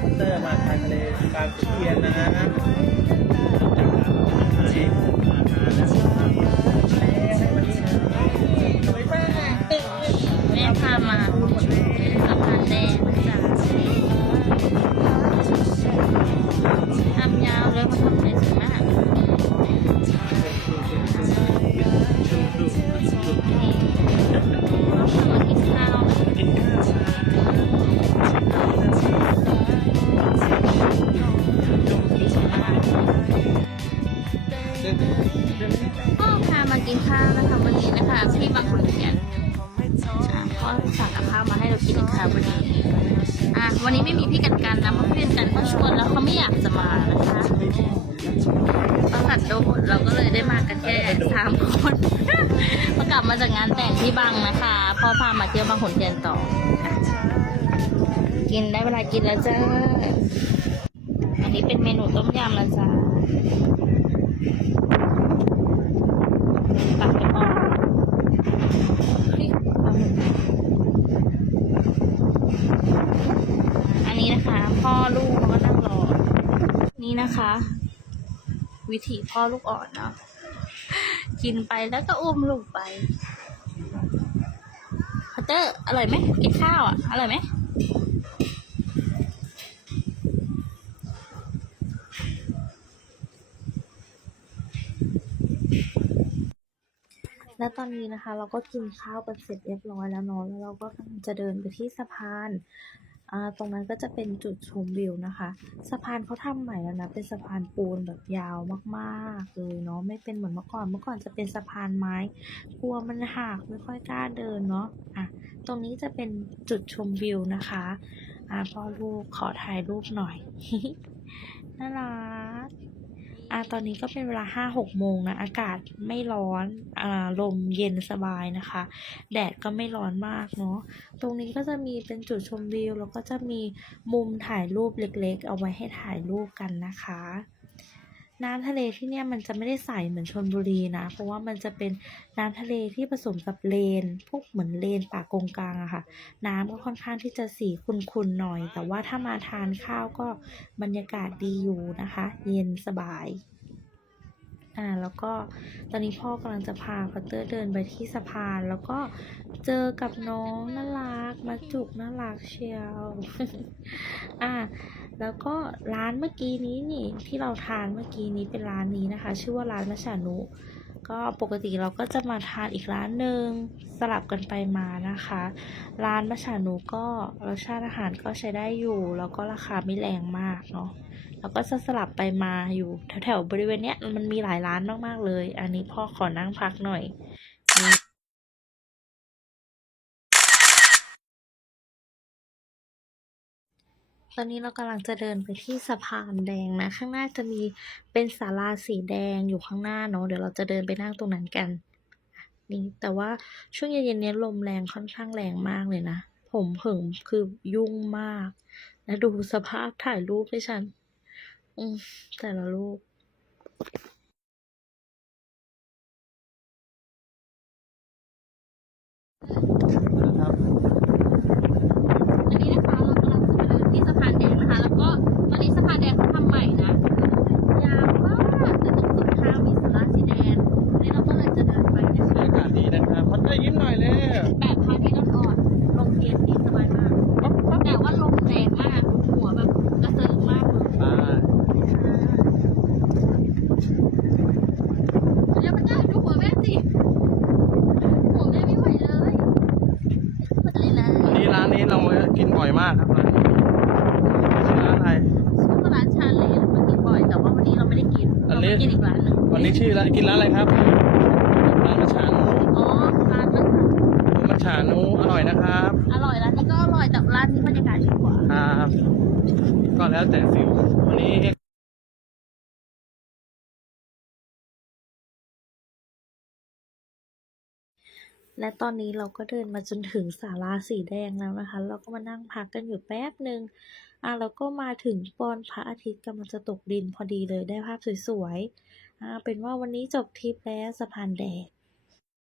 คอปเตอร์มาทางทะเลการเทียนนะ พ่อพามากินข้าวนะคะวันนี้นะคะที่บางขุนเทียนอะพ่อสั่งกับข้าวมาให้เรากินนะคะวันนี้อะวันนี้ไม่มีพี่กันกันนะเพราะพี่กันกันเขาชวนแล้วเขาไม่อยากจะมานะคะประสัดโดดเราก็เลยได้มากันแค่สามคนพอกลับมาจากงานแต่งที่บางนะคะพ่อพามาเที่ยวบางขุนเทียนต่อ กินได้เวลากินแล้วจ้าอันนี้เป็นเมนูต้มยำแล้วจ้าปักไปก่อน อั นะคะ พ่อลูกเขาก็นั่งรอ นี่นะคะ วิธีพ่อลูกอ่อนเนาะกินไปแล้วก็อุ้มลูกไปพัตเตอร์อร่อยไหมกินข้าวอะ อร่อยไหมและตอนนี้นะคะ เราก็กินข้าวกันเสร็จเรียบร้อยแล้วเนาะแล้วเราก็กำลังจะเดินไปที่สะพาน ตรงนั้นก็จะเป็นจุดชมวิวนะคะ สะพานเขาทำใหม่แล้วนะ เป็นสะพานปูนแบบยาวมากๆเลยเนาะ ไม่เป็นเหมือนเมื่อก่อน เมื่อก่อนจะเป็นสะพานไม้ กลัวมันหักไม่ค่อยกล้าเดินเนาะ อะ ตรงนี้จะเป็นจุดชมวิวนะคะ อะพ่อลูกขอถ่ายรูปหน่อย น่ารัก อะตอนนี้ก็เป็นเวลาห้าหกโมงนะ อากาศไม่ร้อนอ่าลมเย็นสบายนะคะ แดดก็ไม่ร้อนมากเนาะ ตรงนี้ก็จะมีเป็นจุดชมวิว แล้วก็จะมีมุมถ่ายรูปเล็กๆ เอาไว้ให้ถ่ายรูปกันนะคะ น้ำทะเลที่เนี่ยมันจะไม่ได้ใสเหมือนชนบุรีนะ เพราะว่ามันจะเป็นน้ำทะเลที่ผสมกับเลน พวกเหมือนเลนป่ากงกลางอะค่ะ น้ำก็ค่อนข้างที่จะสีขุ่นๆหน่อย แต่ว่าถ้ามาทานข้าวก็บรรยากาศดีอยู่นะคะ เย็นสบายอ่าแล้วก็ตอนนี้พ่อกำลังจะพาพัตเตอร์เดินไปที่สะพาน แล้วก็เจอกับน้องน่ารักมาจุกน่ารักเชียวอ่า แล้วก็ร้านเมื่อกี้นี้นี่ที่เราทานเมื่อกี้นี้เป็นร้านนี้นะคะ ชื่อว่าร้านมัชานุ ก็ปกติเราก็จะมาทานอีกร้านหนึ่งสลับกันไปมานะคะ ร้านมัชานุก็รสชาติอาหารก็ใช้ได้อยู่ แล้วก็ราคาไม่แรงมากเนาะแล้วก็จะสลับไปมาอยู่แถวๆบริเวณเนี้ยมันมีหลายร้านมากๆเลย อันนี้พ่อขอนั่งพักหน่อยนี่ ตอนนี้เรากำลังจะเดินไปที่สะพานแดงนะ ข้างหน้าจะมีเป็นศาลาสีแดงอยู่ข้างหน้าเนาะเดี๋ยวเราจะเดินไปนั่งตรงนั้นกันนี่แต่ว่าช่วงเย็นๆนี้ลมแรงค่อนข้างแรงมากเลยนะ ผมผึ่งคือยุ่งมาก แล้วดูสภาพถ่ายรูปให้ฉัน อืมแต่ละรูปครับ อันนี้นะคะเรากำลังจะมาเดินที่สะพานแดงนะคะ แล้วก็ตอนนี้สะพานแดงเขาทำใหม่นะ ยาวมากแต่ตรงสุดทางมีสาราสีแดงวันนี้เราก็เลยจะเดินไปนะ บรร คะ ยากาศดีนะครับพัตเตอร์ยิ้มหน่อยเลย แบบพระอาทิตย์อ่อนๆลมเย็นดีสบายมาก ปั๊บปั๊บ แต่ว่าลมแรงมากหัวแบบกระเซิงมากเลย อ่า เดี๋ยวมันได้ดูหัวแม่สิหัวแม่ไม่ไหวเลยมันอะไรนะ อันนี้ร้านนี้เรากินบ่ อยมากครับร้านนี้ชื่อร้านอะไร ชื่อว่าร้านชาเลนมากินบ่อยแต่ว่าวันนี้เราไม่ได้กินอันเรานี้ ไปกินอีกร้านหนึ่งวันนี้ชื่อร้านกินร้านอะไรครับร้านมัชชานุอ๋อร้านนั้นมัชชานุอร่อยนะครับอร่อยร้านนี้ก็อร่อยแต่ร้านนี้บรรยากาศดีกว่า ครับก็แล้วแต่ฟิววันนี้ และตอนนี้เราก็เดินมาจนถึงศาลาสีแดงแล้วนะคะ เราก็มานั่งพักกันอยู่แป๊บหนึ่งอะเราก็มาถึงปอนพระอาทิตย์กำลังจะตกดินพอดีเลยได้ภาพสวยๆอ่าเป็นว่าวันนี้จบทริปแล้วสะพานแดง